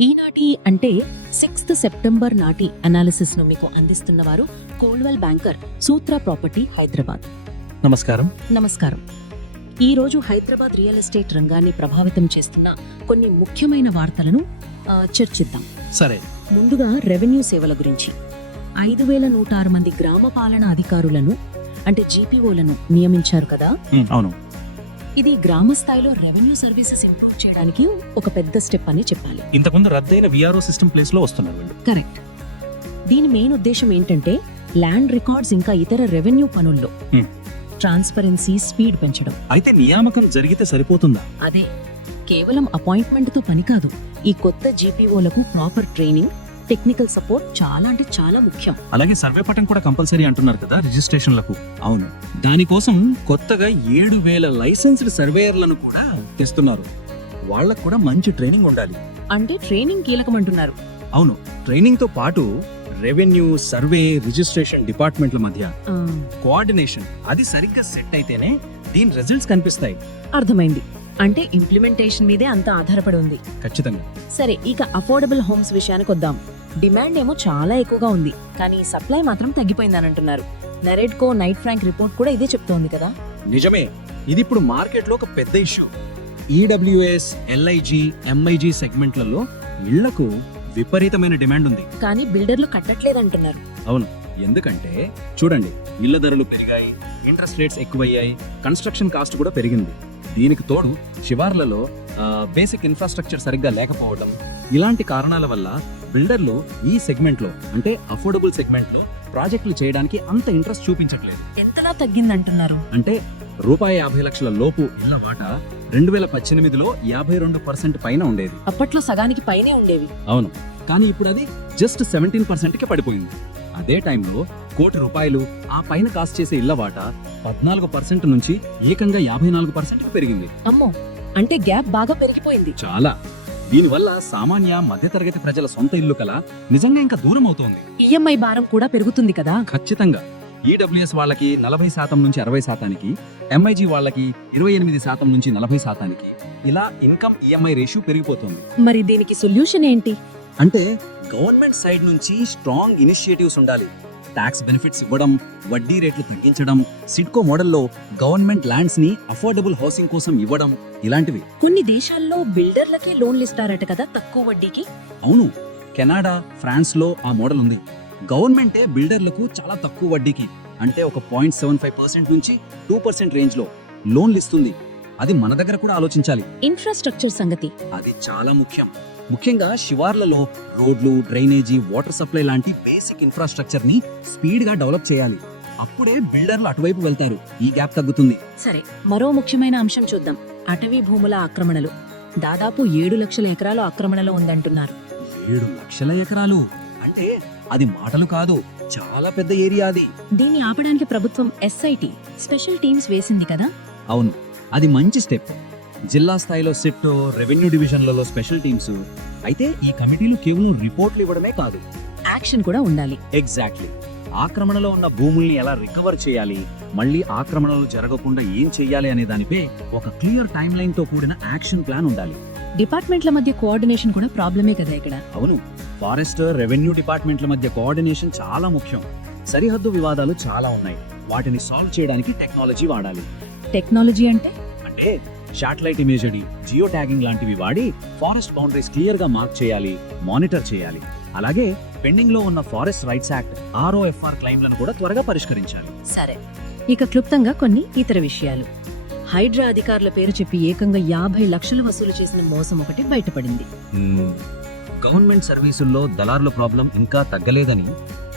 ఈనాటి అంటే sixth September నాటి అనాలిసిస్ను మీకు అందిస్తున్నవారు Coldwell Banker Sutra property Hyderabad. నమస్కారం. నమస్కారం. ఈ రోజు హైదరాబాద్ రియల్ ఎస్టేట్ రంగాన్ని ప్రభావితం చేస్తున్న కొన్ని ముఖ్యమైన వార్తలను చర్చిద్దాం. సరే. ముందుగా రెవెన్యూ సేవల గురించి. ఐదు వేల నూట ఆరు మంది గ్రామ పాలన అధికారులను అంటే జీపీఓలను నియమించారు కదా? అవును. ఇది గ్రామ స్థాయిలో రెవెన్యూ సర్వీసెస్ ఇంప్రూవ్ చేయడానికి ఒక పెద్ద స్టెప్ అని చెప్పాలి. ఇంతకుముందు రద్దయిన విఆర్ఓ సిస్టమ్ ప్లేస్లో వస్తున్నారు వీళ్ళు. కరెక్ట్ దీని మెయిన్ ఉద్దేశం ఏంటంటే ల్యాండ్ రికార్డ్స్ ఇంకా ఇతర రెవెన్యూ పనుల్లో. ట్రాన్స్పరెన్సీ స్పీడ్ పెంచడం. అయితే నియామకం జరిగితే సరిపోతుందా? అదే. కేవలం అపాయింట్మెంట్తో పని కాదు ఈ కొత్త జీపీఓలకు ప్రాపర్ ట్రైనింగ్ టెక్నికల్ సపోర్ట్ చాలా అంటే చాలా ముఖ్యం. అలాగే సర్వే పటం కూడా కంపల్సరీ అంటున్నారు కదా రిజిస్ట్రేషన్లకు. అవును. దానికోసం కొత్తగా ఏడు వేల లైసెన్స్డ్ సర్వేయర్లను కూడా తెస్తున్నారు. వాళ్ళకు కూడా మంచి ట్రైనింగ్ ఉండాలి. అంటే ట్రైనింగ్ కీలకం అంటున్నారు అవును. ట్రైనింగ్తో పాటు రెవెన్యూ సర్వే రిజిస్ట్రేషన్ డిపార్ట్మెంట్ల మధ్య కోఆర్డినేషన్ అది సరిగ్గా సెట్ అయితేనే దీని రిజల్ట్స్ కనిపిస్తాయి. అర్థమైంది. అంటే ఇంప్లిమెంటేషన్ మీదే అంత ఆధారపడి ఉంది. ఖచ్చితంగా. సరే ఇక అఫోర్డబుల్ హోమ్స్ విషయానికి వద్దాం. డిమాండ్ ఏమో చాలా ఎక్కువగా ఉంది. కానీ సప్లై మాత్రం తగ్గిపోయిందని అంటున్నారు నెరెడ్కో నైట్ ఫ్రాంక్ రిపోర్ట్ కూడా ఇదే చెప్తోంది కదా? నిజమే. ఇది ఇప్పుడు మార్కెట్లో ఒక పెద్ద ఇష్యూ. ఈడబ్ల్యూఎస్ ఎల్ఐజి ఎంఐజి సెగ్మెంట్లలో ఇళ్ళకు విపరీతమైన డిమాండ్ ఉంది. కానీ బిల్డర్లు కట్టట్లేదంటున్నారు. ఎందుకంటే చూడండి ఇళ్ళ ధరలు పెరిగాయి ఇంట్రెస్ట్ రేట్స్ ఎక్కువయ్యాయి కన్స్ట్రక్షన్ కాస్ట్ కూడా పెరిగింది. దీనికి తోడు శివార్లలో బేసిక్ ఇన్ఫ్రాస్ట్రక్చర్ సరిగ్గా లేకపోవడం ఇలాంటి కారణాల వల్ల బిల్డర్లు ఈ సెగ్మెంట్లో అంటే అఫోర్డబుల్ సెగ్మెంట్లో ప్రాజెక్టులు చేయడానికి అంత ఇంట్రెస్ట్ చూపించట్లేదు. ఎంతలా తగ్గిందంటున్నారు? అంటే రూపాయి యాభై లక్షల లోపు ఇళ్ళ వాటా రెండు వేల పద్దెనిమిదిలో యాభై రెండు పర్సెంట్ పైన ఉండేది. అప్పట్లో సగానికి పైనే ఉండేవి. అవును. కానీ ఇప్పుడు అది జస్ట్ సెవెంటీన్ పర్సెంట్కి పడిపోయింది. అదే టైంలో కోటి రూపాయలు ఆ పైన కాస్ట్ చేసే ఇళ్ళ వాటా పద్నాలుగు పర్సెంట్ నుంచి ఏకంగా యాభై నాలుగు పర్సెంట్కి పెరిగింది. అమ్మో! అంటే గ్యాప్ బాగా పెరిగిపోయింది. చాలా. దీనివల్ల సామాన్య మధ్యతరగతి ప్రజల సొంత ఇల్లు కల నిజంగా ఇంకా దూరం అవుతోంది ఈఎంఐ భారం కూడా పెరుగుతుంది కదా? ఖచ్చితంగా. ఈడబ్ల్యూఎస్ వాళ్ళకి నలభై శాతం నుంచి అరవై శాతానికి ఎంఐజీ వాళ్ళకి ఇరవై ఎనిమిది శాతం నుంచి నలభై శాతానికి ఇలా ఇన్కమ్ ఈఎంఐ రేషియో పెరిగిపోతుంది. మరి దీనికి సొల్యూషన్ ఏంటి? అంటే గవర్నమెంట్ సైడ్ నుంచి స్ట్రాంగ్ ఇనిషియేటివ్స్ ఉండాలి. ట్యాక్స్ బెనిఫిట్స్ ఇవ్వడం వడ్డీ రేట్లు తగ్గించడం సిడ్కో మోడల్లో గవర్నమెంట్ ల్యాండ్స్ని అఫోర్డబుల్ హౌసింగ్ కోసం ఇవ్వడం ఇలాంటివి. కొన్ని దేశాల్లో బిల్డర్లకే లోన్లు ఇస్తారట కదా తక్కువ వడ్డీకి? అవును కెనడా ఫ్రాన్స్లో ఆ మోడల్ ఉంది. గవర్నమెంటే బిల్డర్లకు చాలా తక్కువ వడ్డీకి అంటే ఒక పాయింట్ సెవెన్ ఫైవ్ పర్సెంట్ నుంచి టూ పర్సెంట్ రేంజ్లో లోన్లు ఇస్తుంది. అది మన దగ్గర కూడా ఆలోచించాలి. ఇన్ఫ్రాస్ట్రక్చర్ సంగతి. అది చాలా ముఖ్యం. ముఖ్యంగా శివార్లలో రోడ్లు డ్రైనేజీ వాటర్ సప్లై లాంటి బేసిక్ ఇన్ఫ్రాస్ట్రక్చర్ని స్పీడ్గా డెవలప్ చేయాలి. అప్పుడే బిల్డర్లు అటువైపు వెళ్తారు. ఈ గ్యాప్ తగ్గుతుంది. సరే మరో ముఖ్యమైన అంశం చూద్దాం. అటవీ భూముల ఆక్రమణలు. దాదాపు ఏడు లక్షల ఎకరాలు ఆక్రమణలో ఉందంటున్నారు. ఏడు లక్షల ఎకరాలు? అంటే అది మాటలు కాదు. చాలా పెద్ద ఏరియా అది. దీన్ని ఆపడానికి ప్రభుత్వం ఎస్ఐటి స్పెషల్ టీమ్స్ వేసింది కదా? అవును. అది మంచి స్టెప్ జిల్లా స్థాయిలో సిట్ రెవెన్యూ డివిజన్లలో స్పెషల్ టీమ్స్. అయితే ఈ కమిటీలు కేవలం రిపోర్ట్లు ఇవ్వడమే కాదు. యాక్షన్ కూడా ఉండాలి. ఎగ్జాక్ట్లీ. ఆక్రమణలో ఉన్న భూముల్ని ఎలా రికవర్ చేయాలి? మళ్ళీ ఆక్రమణలు జరగకుండా ఏం చెయ్యాలి అనే దానిపై ఒక క్లియర్ టైం లైన్తో కూడిన యాక్షన్ ప్లాన్ ఉండాలి. డిపార్ట్మెంట్ల మధ్య కోఆర్డినేషన్ కూడా ప్రాబ్లమే కదా ఇక్కడ. అవును. ఫారెస్ట్ రెవెన్యూ డిపార్ట్మెంట్ల మధ్య కోఆర్డినేషన్ చాలా ముఖ్యం. సరిహద్దు వివాదాలు చాలా ఉన్నాయి. వాటిని సాల్వ్ చేయడానికి టెక్నాలజీ వాడాలి. టెక్నాలజీ అంటే? అంటే శాటిలైట్ ఇమేజరీ జియో ట్యాగింగ్ లాంటివి వాడి ఫారెస్ట్ బౌండరీస్ క్లియర్గా మార్క్ చేయాలి మానిటర్ చేయాలి. అలాగే పెండింగ్లో ఉన్న ఫారెస్ట్ రైట్స్ యాక్ట్ ఆర్ఓఎఫ్ఆర్ క్లైమ్లను కూడా త్వరగా పరిష్కరించాలి. సరే. ఇక క్లుప్తంగా కొన్ని ఇతర విషయాలు. హైడ్రా అధికారుల పేరు చెప్పి ఏకంగా యాభై లక్షలు వసూలు చేసిన మోసం ఒకటి బయటపడింది. గవర్నమెంట్ సర్వీసుల్లో దళారుల ప్రాబ్లం ఇంకా తగ్గలేదని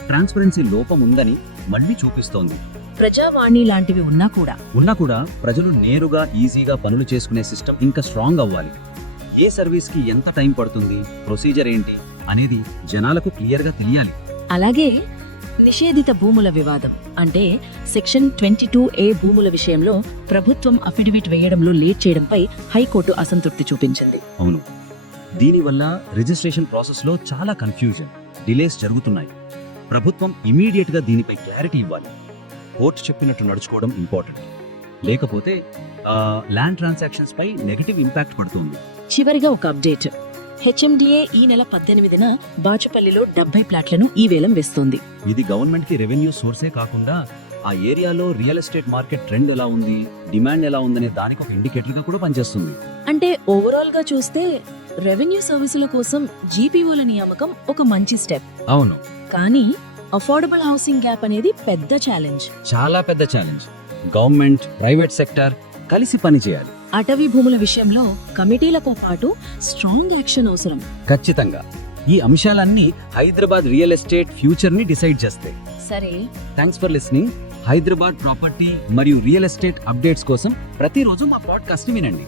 ట్రాన్స్పరెన్సీ లోపం ఉందని మళ్ళీ చూపిస్తోంది. ప్రజావాణి లాంటివి ఉన్నా కూడా. ఉన్నా కూడా ప్రజలు నేరుగా ఈజీగా పనులు చేసుకునే సిస్టమ్ ఇంకా స్ట్రాంగ్ అవ్వాలి. ఏ సర్వీస్కి ఎంత టైం పడుతుంది ప్రొసీజర్ ఏంటి అనేది జనాలకు క్లియర్గా తెలియాలి. అలాగే నిషేధిత భూముల వివాదం అంటే సెక్షన్ ట్వంటీ టూ ఏ భూముల విషయంలో ప్రభుత్వం అఫిడవిట్ వేయడంలో లేట్ చేయడంపై హైకోర్టు అసంతృప్తి చూపించింది. అవును. దీనివల్ల రిజిస్ట్రేషన్ ప్రాసెస్లో చాలా కన్ఫ్యూజన్ డిలేస్ జరుగుతున్నాయి. ప్రభుత్వం ఇమీడియట్గా దీనిపై క్లారిటీ ఇవ్వాలి. కోర్టు చెప్పినట్టు నడుచుకోవడం ఇంపార్టెంట్ లేకపోతే ల్యాండ్ ట్రాన్సాక్షన్స్ పై నెగటివ్ ఇంపాక్ట్ పడుతుంది. చివరిగా ఒక అప్డేట్ హెచ్ఎండిఏ ఈ నెల పద్దెనిమిదిన బాచుపల్లిలో డెబ్బై ప్లాట్లను ఈ వేలం వేస్తోంది. ఇది గవర్నమెంట్కి రెవెన్యూ సోర్సే కాకుండా ఆ ఏరియాలో రియల్ ఎస్టేట్ మార్కెట్ ట్రెండ్ ఎలా ఉంది డిమాండ్ ఎలా ఉందనే దానికి ఒక ఇండికేటర్గా కూడా పనిచేస్తుంది. అంటే ఓవరాల్గా చూస్తే రెవెన్యూ సర్వీసుల కోసం జీపీఓల నియామకం ఒక మంచి స్టెప్ అవును. కానీ అఫోర్డబుల్ హౌసింగ్ గ్యాప్ అనేది పెద్ద ఛాలెంజ్ చాలా పెద్ద ఛాలెంజ్ గవర్నమెంట్ ప్రైవేట్ సెక్టర్ కలిసి పని చేయాలి. అటవీ భూముల విషయంలో కమిటీలతో పాటు స్ట్రాంగ్ యాక్షన్ అవసరం. ఖచ్చితంగా. ఈ అంశాలన్నీ హైదరాబాద్ రియల్ ఎస్టేట్ ఫ్యూచర్ని డిసైడ్ చేస్తాయి సరే. Thanks for listening Hyderabad property మరియు రియల్ ఎస్టేట్ అప్డేట్స్ కోసం ప్రతిరోజు మా పాడ్కాస్ట్ వినండి.